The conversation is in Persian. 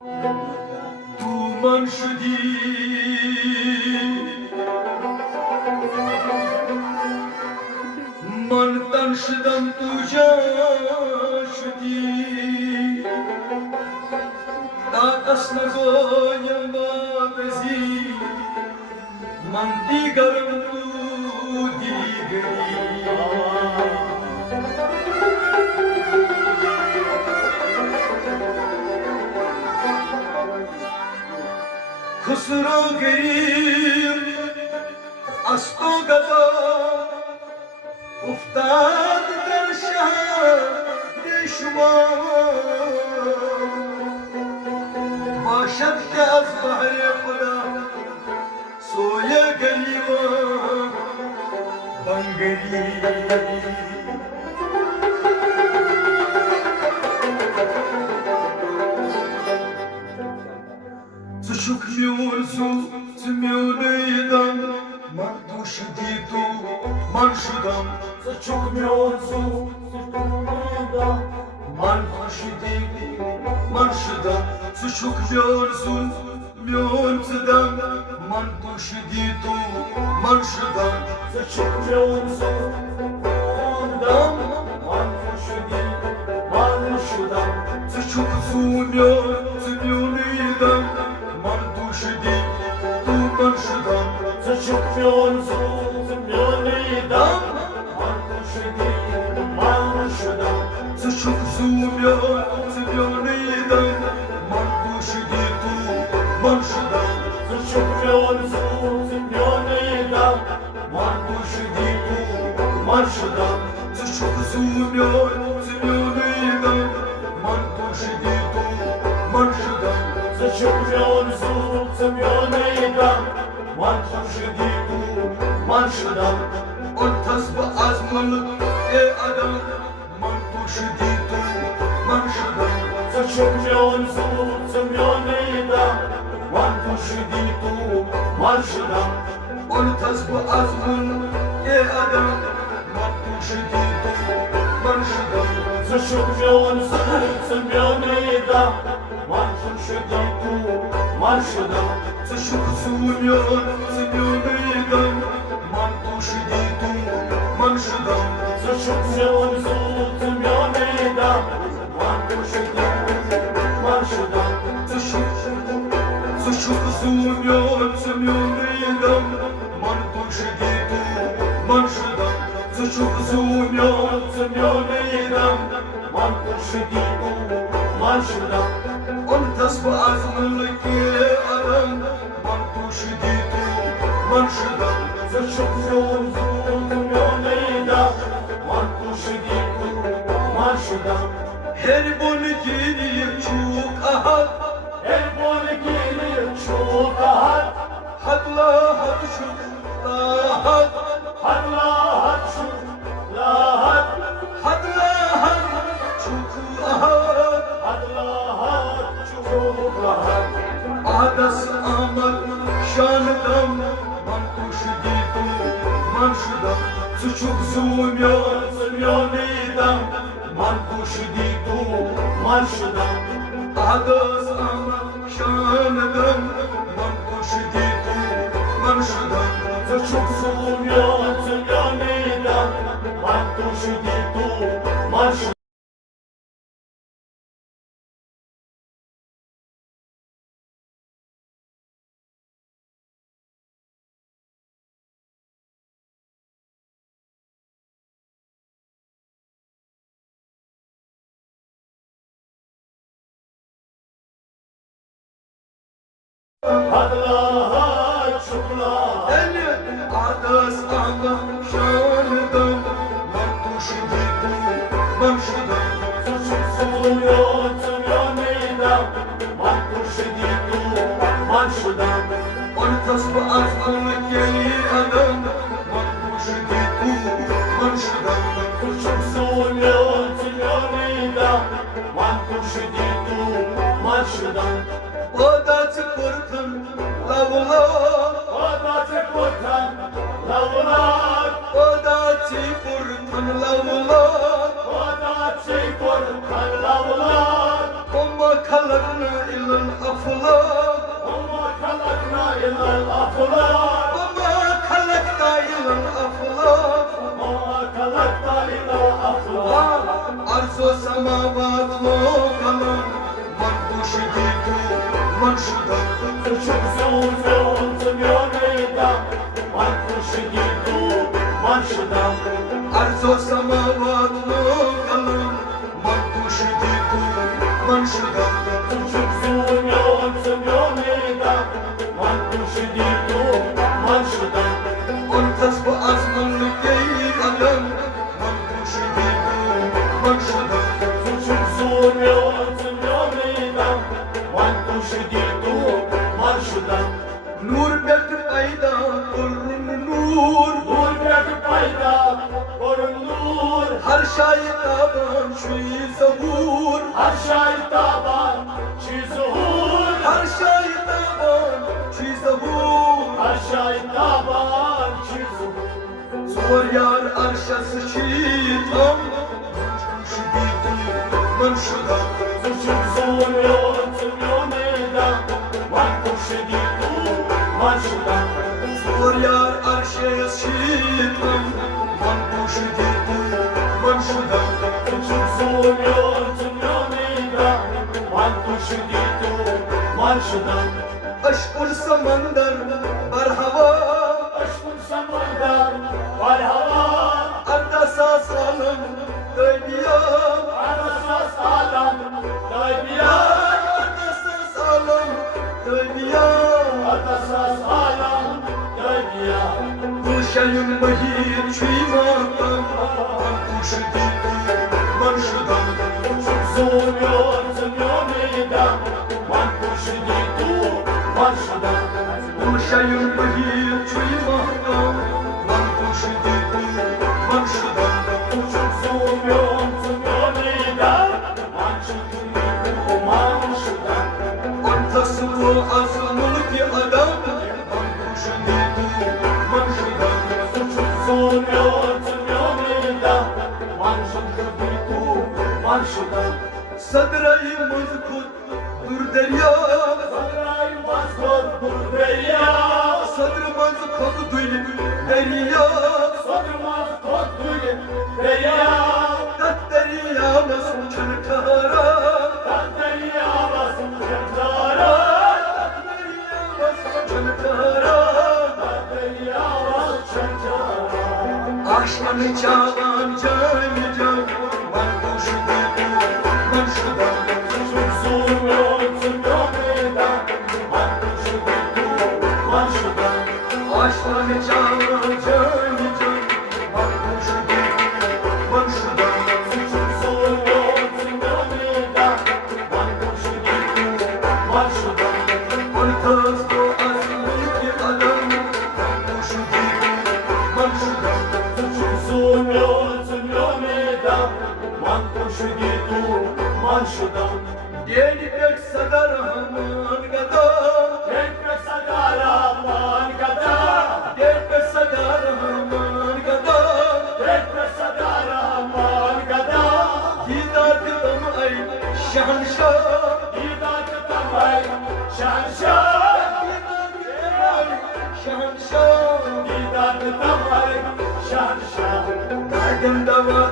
Duman şudi mantan şidam tuja şudi tatas nagoyam batazi manti garam tu digri خسرو گریم از تو گدا افتاد در شهر شما باشد که از بحر خدا سوی گریبان بنگری Çocukmuyorsun, tümüyleyden, marduşuditu, marşudan. Çocukmuyorsun, tümüyleyden, marduşuditu, marşudan. Çocukmuyorsun, tümüyleyden, marduşuditu, marşudan. Çocukmuyorsun, tümüyleyden, marduşuditu, marşudan. Çocukmuyorsun, tümüyleyden, Marduşidi, tu marşıdan, çıkmıyorsun tümyoniden. Marduşidi, marşıdan, çıkmıyor tümyoniden. Marduşidi, tu marşıdan, çıkmıyorsun tümyoniden. Marduşidi, tu marşıdan, çıkmıyor tümyoniden. Marduşidi, tu marşıdan. Çıkmıyorsun tümyoneyden, marşuditu, marşudan. Ortas bu azmalı adam, marşuditu, marşudan. Çıkmıyorsun tümyoneyden, marşuditu, marşudan. Ortas bu azmalı adam, marşuditu, marşudan. Çıkmıyorsun tümyoneyden, marşuditu, marşudan. Çıkmıyor tümyoneyden, marşuditu, marşudan. Çıkmıyorsun tümyoneyden, marşuditu, marşudan. Çıkmıyor tümyoneyden, marşuditu, marşudan. Çıkmıyor tümyoneyden, marşuditu, marşudan. Ortas bu azmındaki adam, marşuditu, marşudan. Çıkmıyorsun tümyoneyden, marşuditu, marşudan. Her bunu girip çok ahad, her bunu girip çok ahad. Hadla had çok lahad, hadla had çok lahad. Hadla had çok ahad, hadla had çok lahad. Adas amad şanıdam, marşuditu, marşudan. Çıkmıyor tümyoneyden, marşuditu, marşudan. Adas amad şanıdam, marşuditu, marşudan. Çıkmıyor tümyoneyden, marşuditu, marşudan. Hadla çukla eli adas ama şanıdan, marşuditu, marşudan. Çıkmıyor tümyoneyden, marşuditu, marşudan. Ortas bu azmındaki adam, marşuditu, marşudan. Çıkmıyor tümyoneyden, marşuditu, marşudan. O da çıkırtın lavula, o da çıkırtın lavula, o da çıkırtın lavula, o da çıkırtın lavula. خلقنا إلا الأفلاك وما خلقنا إلا الأفلاك وما خلقنا إلا الأفلاك وما خلقنا إلا الأفلاك أرض السماوات لوكلا من بوشديتو من شدك Çok zor zmionida Man kushditu man shudam أرض السماوات لوكلا من بوشديتو من شدك Çok zor zmionida Man kushditu man shudam أنتس بأزمن لكي أدم من بوشديتو من شدك Çok zor zmionida Man kushditu man shudam نور بيت أيدا كل نور Nur bir payda korun nur هر شاي طابان شوي زهور Her şey taban çizuhur هر شاي طابان شوي زهور Her şey taban çizuhur صور يار أرشس شيطان شديد من شدك Suçum zulmüyorum eda Man kuşeditu man şudan صور يار أرشس شيطان من شديد من شدك Suçum zulmüyorum eda Man kuşeditu man şudan عشق السمندر مرحبا Aşkın samandar var hava أردسا سالم دنيا Arasas alam tabiat أردسا سالم دنيا Arasas alam tabiat كل شيء مهين شي مقام من شديد من شدك Çok zulmüyorum eda Man kuşeditu man şudan كل شيء مهين شي مقام من شديد من شدك Çok zulmüyorum eda Man kuşeditu man şudan أنت سوى أزملك أدم من شديد من شدك Çok zulmüyorum eda Man kuşeditu man şudan صدري مذكور دور دريا Saray mazgor buraya صدر مذكور دور دريا Sadırmaz koduyum Derya دريا نسم چنكارا Derya basın çantara دريا نسم چنكارا Derya basın çantara Aşkını çağlan can can من شديد من شدك Çok zulmüyorum eda Man kuşeditu man şudan Aşkını çağlan can can من شديد من شدك Çok zulmüyorum eda Man kuşeditu man şudan أنتظ أزمك ألم من شديد من شدك Çok zulmüyorum eda Man kuşeditu man şudan Gelipek sadar haman gada Tekme sadara man gada Gelipek sadar haman gada Tekme sadara man gada Didar kıdam ay şahanşah Didar tamay şanşah Didar kıdam ay şahanşah Didar tamay şanşah Dardın dava